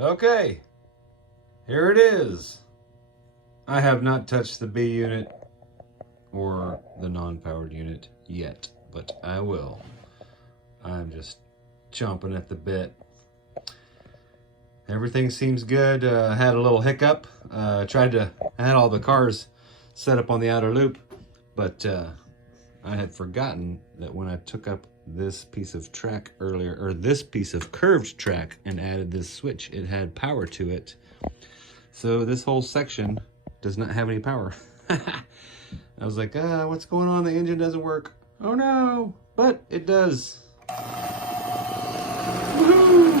Okay, here it is. I have not touched the B unit or the non-powered unit yet, but I will. I'm just chomping at the bit. Everything seems good. I had a little hiccup. I had all the cars set up on the outer loop, but I had forgotten that when I took up this piece of track earlier, or this piece of curved track, and added this switch, it had power to it. So this whole section does not have any power. I was like, what's going on? The engine doesn't work. Oh no, but it does. Woohoo!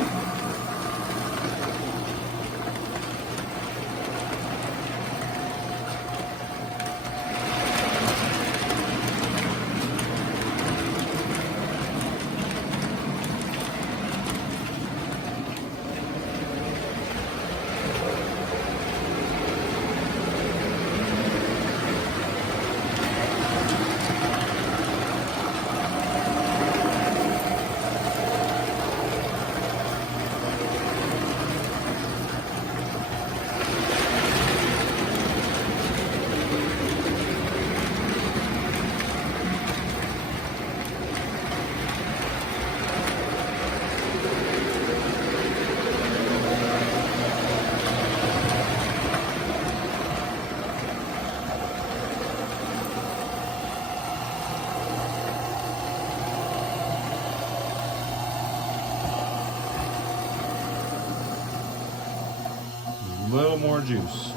A little more juice.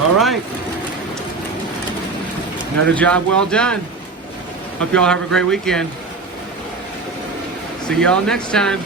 All right. Another job well done. Hope y'all have a great weekend. See y'all next time.